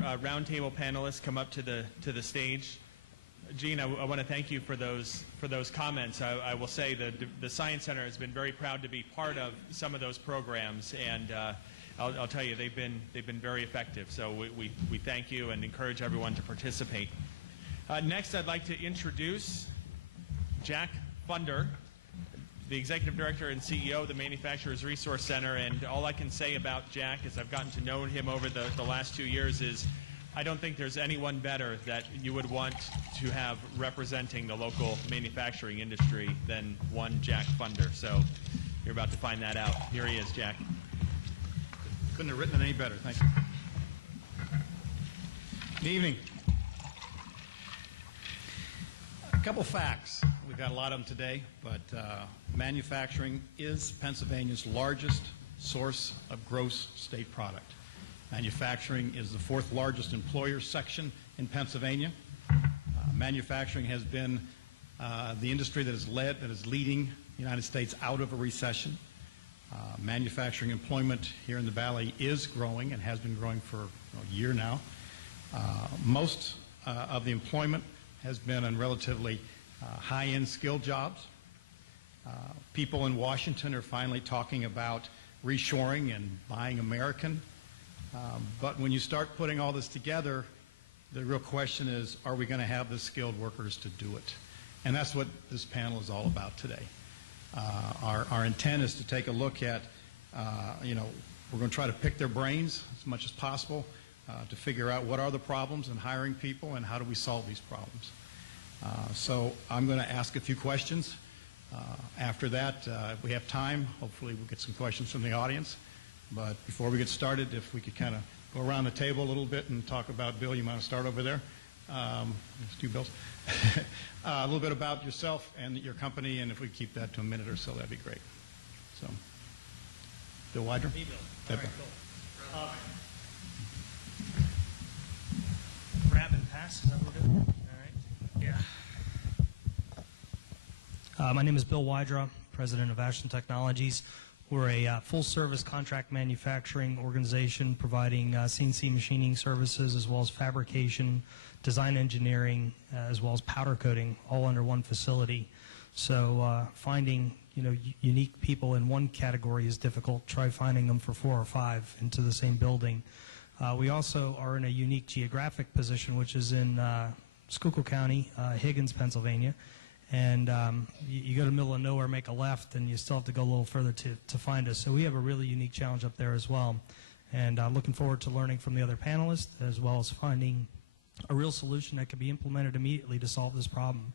roundtable panelists come up to the stage. Gene, I want to thank you for those comments. I will say that the Science Center has been very proud to be part of some of those programs, and I'll tell you they've been very effective. So we thank you and encourage everyone to participate. Next, I'd like to introduce Jack Funder, the Executive Director and CEO of the Manufacturers Resource Center. And all I can say about Jack, as I've gotten to know him over the last 2 years, is I don't think there's anyone better that you would want to have representing the local manufacturing industry than one Jack Funder. So you're about to find that out. Here he is, Jack. Couldn't have written it any better. Thank you. Good evening. A couple facts. We've got a lot of them today, but manufacturing is Pennsylvania's largest source of gross state product. Manufacturing is the fourth largest employer section in Pennsylvania. Manufacturing has been the industry that is leading the United States out of a recession. Manufacturing employment here in the Valley is growing and has been growing for a year now. Most of the employment has been in relatively high-end skilled jobs. People in Washington are finally talking about reshoring and buying American. But when you start putting all this together, the real question is, are we going to have the skilled workers to do it? And that's what this panel is all about today. Our intent is to take a look at, we're going to try to pick their brains as much as possible to figure out what are the problems in hiring people and how do we solve these problems. So I'm going to ask a few questions. After that, if we have time, hopefully we'll get some questions from the audience. But before we get started, if we could kind of go around the table a little bit and talk about, Bill, you want to start over there? There's two Bills. A little bit about yourself and your company, and if we keep that to a minute or so, that'd be great. So, Bill Wydra? Me, Bill. All right, cool. Grab and pass, is that what we're doing? All right. Yeah. My name is Bill Wydra, president of Ashton Technologies. We're a full-service contract manufacturing organization providing CNC machining services as well as fabrication, design engineering, as well as powder coating, all under one facility. So finding unique people in one category is difficult. Try finding them for 4 or 5 into the same building. We also are in a unique geographic position, which is in Schuylkill County, Higgins, Pennsylvania. And you go to the middle of nowhere, make a left, and you still have to go a little further to find us. So we have a really unique challenge up there as well. And looking forward to learning from the other panelists, as well as finding a real solution that can be implemented immediately to solve this problem.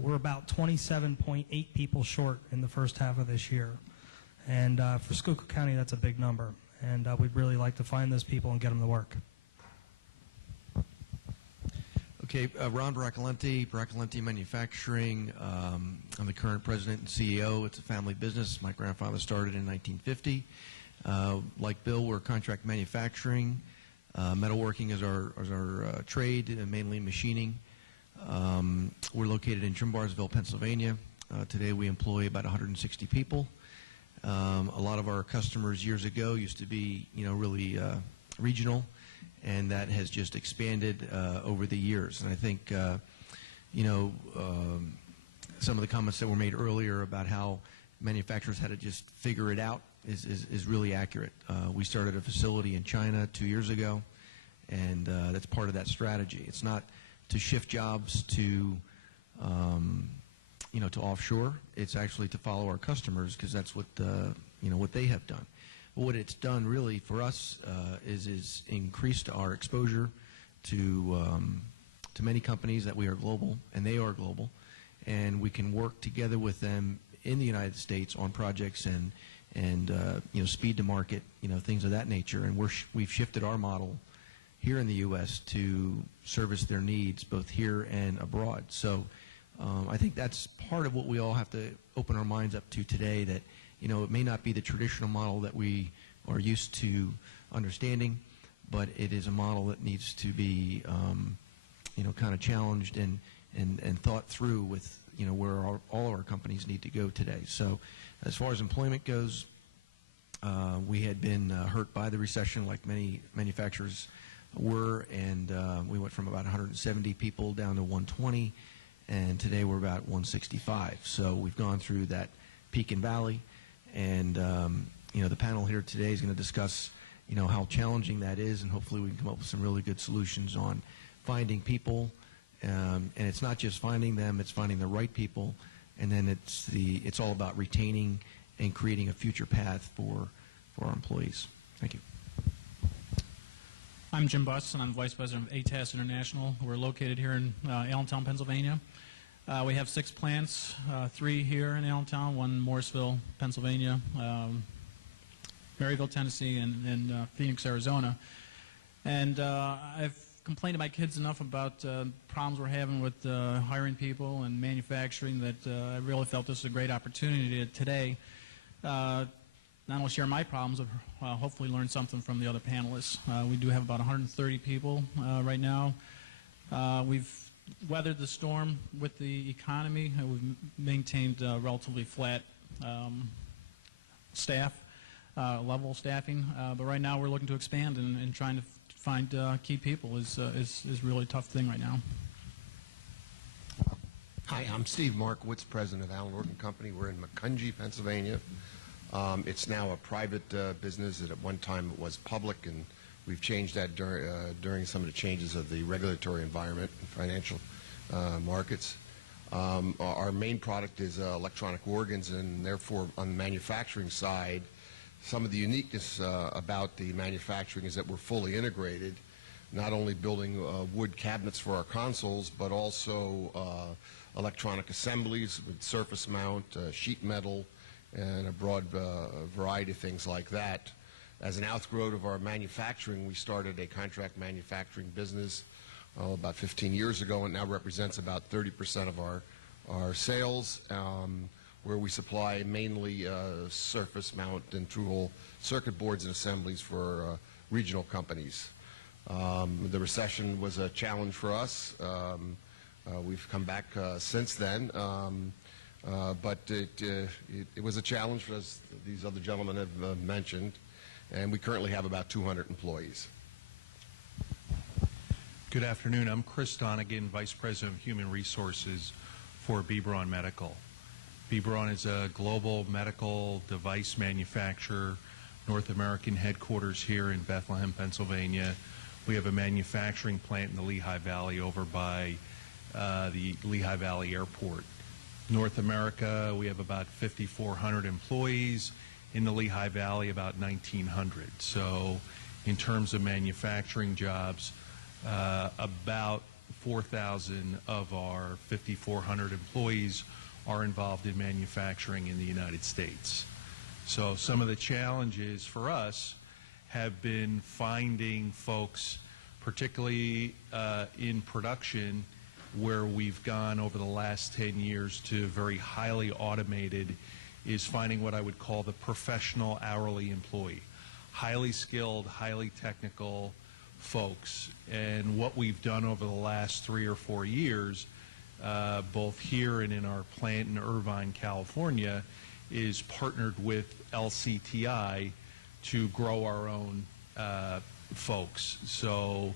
We're about 27.8 people short in the first half of this year. And for Schuylkill County, that's a big number. And we'd really like to find those people and get them to work. Okay, Ron Bracalenti Manufacturing. I'm the current president and CEO. It's a family business. My grandfather started in 1950. Like Bill, we're contract manufacturing. Metalworking is our trade, mainly machining. We're located in Trimbarsville, Pennsylvania. Today we employ about 160 people. A lot of our customers years ago used to be, really regional, and that has just expanded over the years. And I think, some of the comments that were made earlier about how manufacturers had to just figure it out is really accurate. We started a facility in China 2 years ago, and that's part of that strategy. It's not to shift jobs to, to offshore. It's actually to follow our customers, because that's what, what they have done. But what it's done really for us is increased our exposure to many companies that we are global, and they are global, and we can work together with them in the United States on projects and speed to market, things of that nature. And we've shifted our model here in the U.S. to service their needs both here and abroad. So I think that's part of what we all have to open our minds up to today, that it may not be the traditional model that we are used to understanding, but it is a model that needs to be, kind of challenged and thought through with, where all of our companies need to go today. So as far as employment goes, we had been hurt by the recession like many manufacturers were, and we went from about 170 people down to 120, and today we're about 165. So we've gone through that peak and valley, and the panel here today is going to discuss how challenging that is, and hopefully we can come up with some really good solutions on finding people. And it's not just finding them; it's finding the right people, and then it's all about retaining and creating a future path for our employees. Thank you. I'm Jim Buss, and I'm Vice President of ATAS International. We're located here in Allentown, Pennsylvania. We have 6 plants, 3 here in Allentown, 1 in Morrisville, Pennsylvania, Maryville, Tennessee, and Phoenix, Arizona. And I've complained to my kids enough about problems we're having with hiring people and manufacturing that I really felt this was a great opportunity today not only share my problems, but hopefully learn something from the other panelists. We do have about 130 people right now. We've weathered the storm with the economy. We've maintained relatively flat level staffing, but right now we're looking to expand and trying to find key people is really a tough thing right now. Hi, I'm Steve Markowitz, president of Allen Orton Company. We're in Macungie, Pennsylvania. It's now a private business, and at one time it was public, and we've changed that during some of the changes of the regulatory environment and financial markets. Our main product is electronic organs, and therefore on the manufacturing side, some of the uniqueness about the manufacturing is that we're fully integrated, not only building wood cabinets for our consoles, but also electronic assemblies with surface mount, sheet metal, and a broad variety of things like that. As an outgrowth of our manufacturing, we started a contract manufacturing business about 15 years ago, and now represents about 30% of our sales, where we supply mainly surface mount and through-hole circuit boards and assemblies for regional companies. The recession was a challenge for us. We've come back since then. But it was a challenge, as these other gentlemen have mentioned, and we currently have about 200 employees. Good afternoon. I'm Chris Donegan, Vice President of Human Resources for Beebron Medical. Beebron is a global medical device manufacturer, North American headquarters here in Bethlehem, Pennsylvania. We have a manufacturing plant in the Lehigh Valley over by the Lehigh Valley Airport. North America, we have about 5,400 employees. In the Lehigh Valley, about 1,900. So in terms of manufacturing jobs, about 4,000 of our 5,400 employees are involved in manufacturing in the United States. So some of the challenges for us have been finding folks, particularly in production, where we've gone over the last 10 years to very highly automated, is finding what I would call the professional hourly employee. Highly skilled, highly technical folks. And what we've done over the last 3 or 4 years, both here and in our plant in Irvine, California, is partnered with LCTI to grow our own folks. So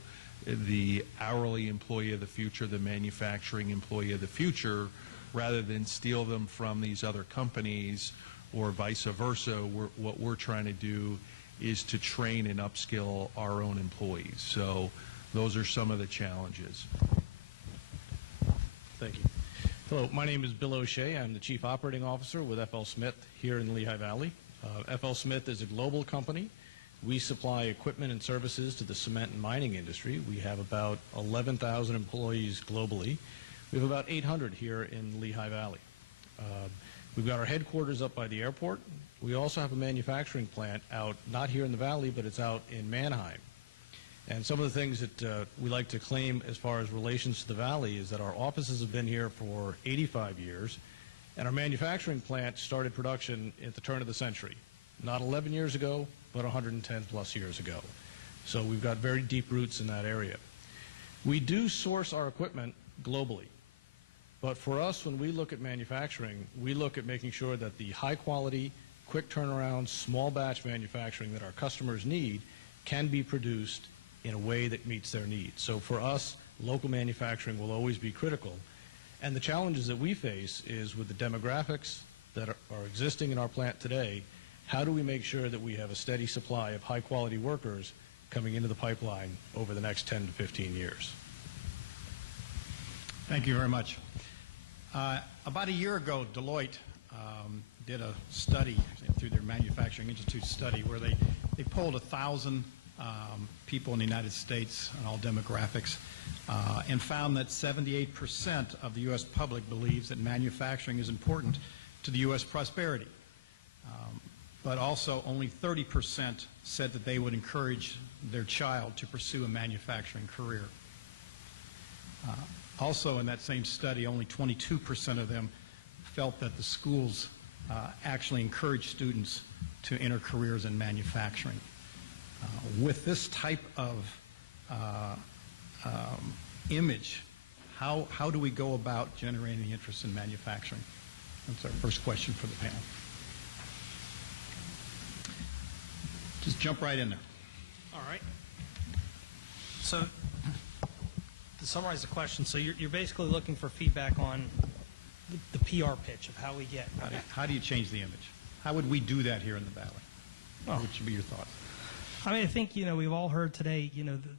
the hourly employee of the future, the manufacturing employee of the future, rather than steal them from these other companies or vice versa, what we're trying to do is to train and upskill our own employees. So those are some of the challenges. Thank you. Hello, my name is Bill OShea. I'm the Chief Operating Officer with FL Smith here in the Lehigh Valley. FL Smith is a global company. We supply equipment and services to the cement and mining industry. We have about 11,000 employees globally. We have about 800 here in the Lehigh Valley. We've got our headquarters up by the airport. We also have a manufacturing plant out, not here in the valley, but it's out in Mannheim. And some of the things that we like to claim as far as relations to the valley is that our offices have been here for 85 years, and our manufacturing plant started production at the turn of the century. Not 11 years ago, but 110 plus years ago. So we've got very deep roots in that area. We do source our equipment globally. But for us, when we look at manufacturing, we look at making sure that the high quality, quick turnaround, small batch manufacturing that our customers need can be produced in a way that meets their needs. So for us, local manufacturing will always be critical. And the challenges that we face is with the demographics that are existing in our plant today, how do we make sure that we have a steady supply of high-quality workers coming into the pipeline over the next 10 to 15 years? Thank you very much. About a year ago, Deloitte did a study through their Manufacturing Institute study where they polled 1,000 people in the United States on all demographics and found that 78% of the U.S. public believes that manufacturing is important to the U.S. prosperity. But also only 30% said that they would encourage their child to pursue a manufacturing career. Also in that same study, only 22% of them felt that the schools actually encourage students to enter careers in manufacturing. With this type of image, how do we go about generating the interest in manufacturing? That's our first question for the panel. Just jump right in there. All right. So to summarize the question, so you're basically looking for feedback on the PR pitch of how we get. How do you change the image? How would we do that here in the Valley? What should be your thought? I mean, I think, we've all heard today,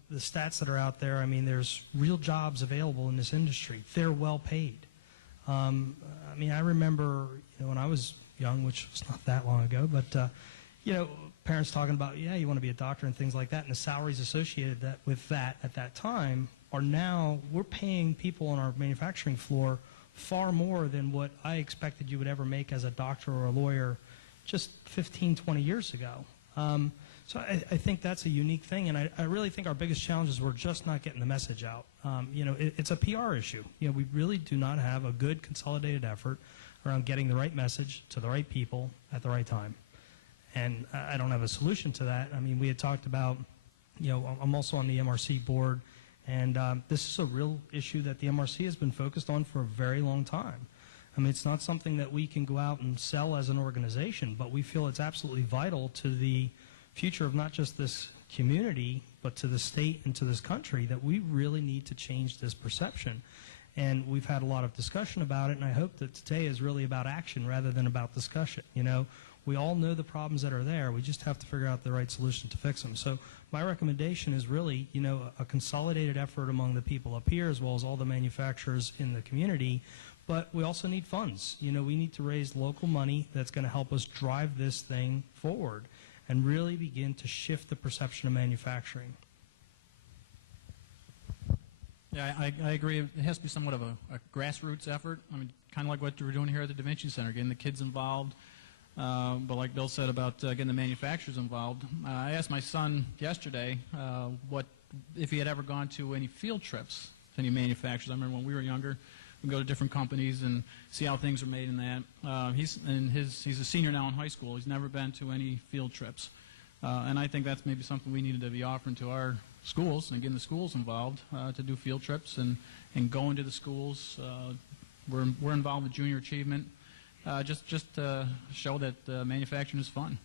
the stats that are out there. I mean, there's real jobs available in this industry. They're well paid. I mean, I remember, when I was young, which was not that long ago, but, parents talking about, yeah, you want to be a doctor and things like that, and the salaries associated with that at that time are now, we're paying people on our manufacturing floor far more than what I expected you would ever make as a doctor or a lawyer just 15, 20 years ago. So I think that's a unique thing, and I really think our biggest challenge is we're just not getting the message out. It's a PR issue. We really do not have a good consolidated effort around getting the right message to the right people at the right time. And I don't have a solution to that. I mean, we had talked about, I'm also on the MRC board, and this is a real issue that the MRC has been focused on for a very long time. I mean, it's not something that we can go out and sell as an organization, but we feel it's absolutely vital to the future of not just this community, but to the state and to this country, that we really need to change this perception. And we've had a lot of discussion about it, and I hope that today is really about action rather than about discussion. We all know the problems that are there. We just have to figure out the right solution to fix them. So my recommendation is really, a consolidated effort among the people up here as well as all the manufacturers in the community. But we also need funds. We need to raise local money that's going to help us drive this thing forward and really begin to shift the perception of manufacturing. Yeah, I agree. It has to be somewhat of a grassroots effort. I mean, kind of like what we're doing here at the Vinci Center, getting the kids involved. But like Bill said about getting the manufacturers involved, I asked my son yesterday what if he had ever gone to any field trips to any manufacturers. I remember when we were younger, we'd go to different companies and see how things are made in that. He's a senior now in high school. He's never been to any field trips. And I think that's maybe something we needed to be offering to our schools and getting the schools involved to do field trips and go into the schools. We're involved with junior achievement. Just to show that manufacturing is fun.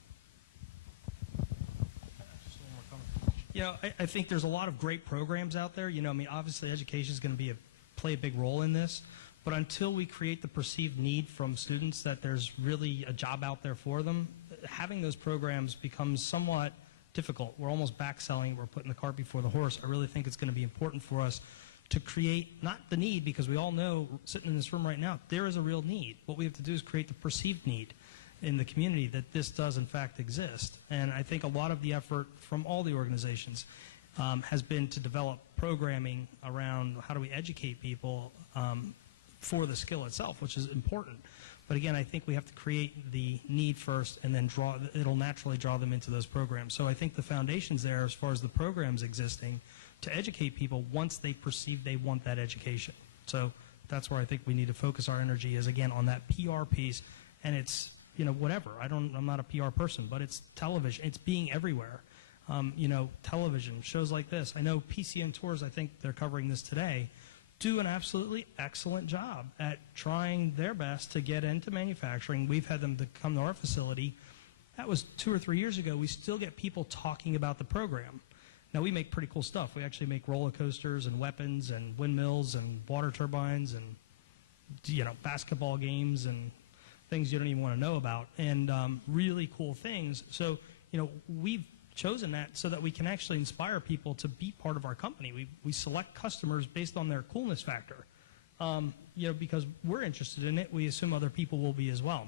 I think there's a lot of great programs out there. I mean, obviously education is going to play a big role in this, but until we create the perceived need from students that there's really a job out there for them, having those programs becomes somewhat difficult. We're almost back-selling. We're putting the cart before the horse. I really think it's going to be important for us to create, not the need, because we all know, sitting in this room right now, there is a real need. What we have to do is create the perceived need in the community that this does, in fact, exist. And I think a lot of the effort from all the organizations has been to develop programming around how do we educate people for the skill itself, which is important. But again, I think we have to create the need first, and then it'll naturally draw them into those programs. So I think the foundation's there as far as the programs existing to educate people once they perceive they want that education. So that's where I think we need to focus our energy is, again, on that PR piece. And it's, whatever. I'm not a PR person, but it's television. It's being everywhere. Television, shows like this. I know PCN Tours, I think they're covering this today, do an absolutely excellent job at trying their best to get into manufacturing. We've had them to come to our facility. That was 2 or 3 years ago. We still get people talking about the program. Now, we make pretty cool stuff. We actually make roller coasters and weapons and windmills and water turbines and, you know, basketball games and things you don't even want to know about, and really cool things. So, you know, we've chosen that so that we can actually inspire people to be part of our company. We select customers based on their coolness factor. You know, because we're interested in it, we assume other people will be as well.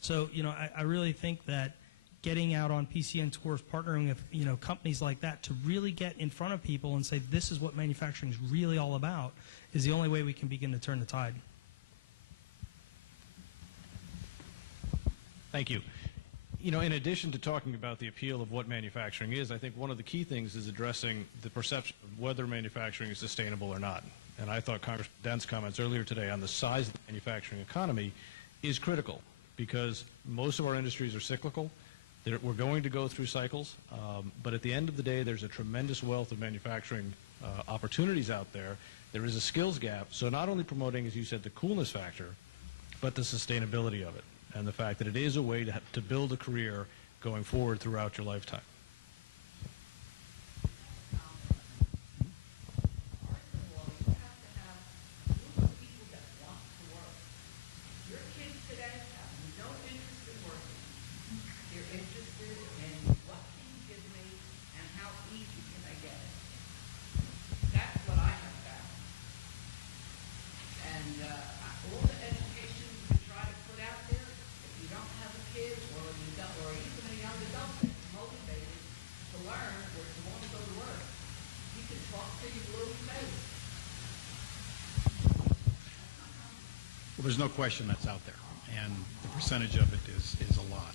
So, you know, I really think that getting out on PCN tours, partnering with, you know, companies like that to really get in front of people and say this is what manufacturing is really all about is the only way we can begin to turn the tide. Thank you. You know, in addition to talking about the appeal of what manufacturing is, I think one of the key things is addressing the perception of whether manufacturing is sustainable or not. And I thought Congressman Dent's comments earlier today on the size of the manufacturing economy is critical, because most of our industries are cyclical. We're going to go through cycles, but at the end of the day, there's a tremendous wealth of manufacturing opportunities out there. There is a skills gap, so not only promoting, as you said, the coolness factor, but the sustainability of it, and the fact that it is a way to build a career going forward throughout your lifetime. There's no question that's out there, and the percentage of it is a lot.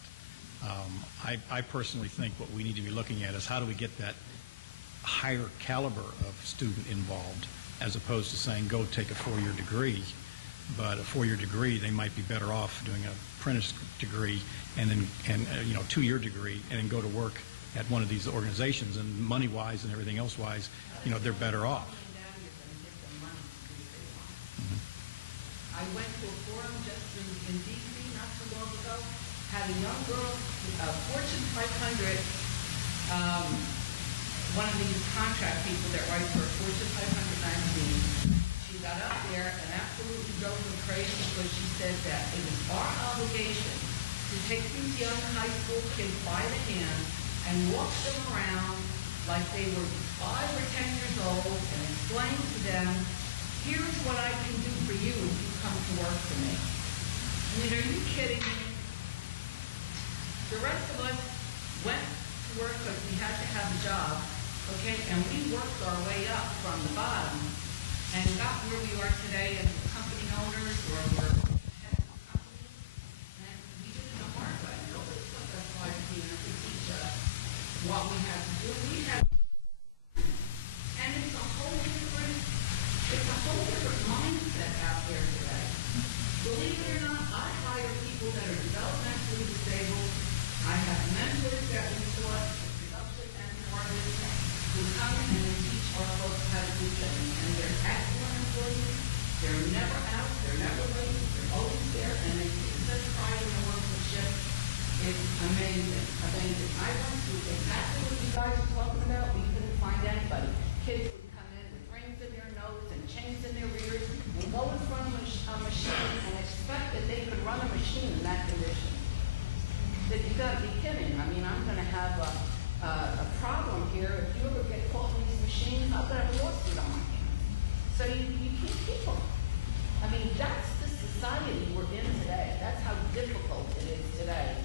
I personally think what we need to be looking at is how do we get that higher caliber of student involved, as opposed to saying go take a four-year degree. But a four-year degree, they might be better off doing an apprentice degree and then you know, two-year degree, and then go to work at one of these organizations, and money-wise and everything else-wise, you know, they're better off. I went to a forum just in D.C. not too long ago, had a young girl, Fortune 500, one of these contract people that write for Fortune 500 magazine. She got up there and absolutely drove them crazy because she said that it was our obligation to take these young high school kids by the hand and walk them around like they were 5 or 10 years old and explain to them, here's what I can do for you if you come to work for me. I mean, are you kidding me? The rest of us went to work because we had to have a job, okay, and we worked our way up from the bottom and got where we are today as company owners or we're head of a company, and we did it the hard way. Nobody took us 5 years to teach us what we had to do. We had, and it's a whole different mindset out there today. Believe it or not, I hire people that are developmentally disabled. I have mentors that we taught production and artists who come in and teach our folks how to do things. And they're excellent employees. They're never out. They're never late. They're always there. And they take such pride in their workmanship. It's amazing. Amazing. I went through exactly what you guys are talking about. We couldn't find anybody. Kids would come in with rings in their nose and chains in their ears and go in front of a machine and expect that they could run a machine in that condition. That you got to be kidding. I mean, I'm going to have a problem here. If you ever get caught in these machines, I've got a lawsuit on my hands. So you can't keep them. I mean, that's the society we're in today. That's how difficult it is today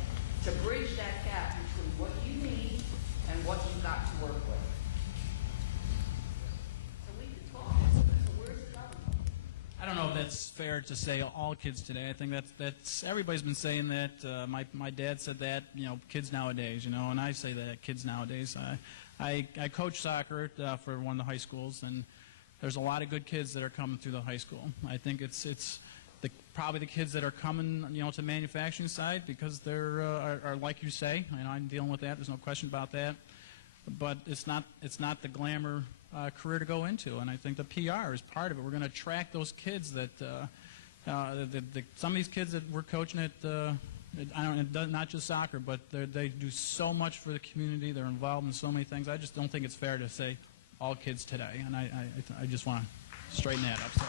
to bridge that gap between what you need and what you've got to work with. So we can talk. So where's the government? I don't know if that's fair to say all kids today. I think that's everybody's been saying that. My dad said that, you know, kids nowadays, you know, and I say that, kids nowadays. I coach soccer for one of the high schools, and there's a lot of good kids that are coming through the high school. I think it's probably the kids that are coming, you know, to manufacturing side because they're are like you say, and I'm dealing with that. There's no question about that. But it's not the glamour career to go into, and I think the PR is part of it. We're going to attract those kids that some of these kids that we're coaching at not just soccer, but they do so much for the community. They're involved in so many things. I just don't think it's fair to say all kids today, and I just want to straighten that up. So.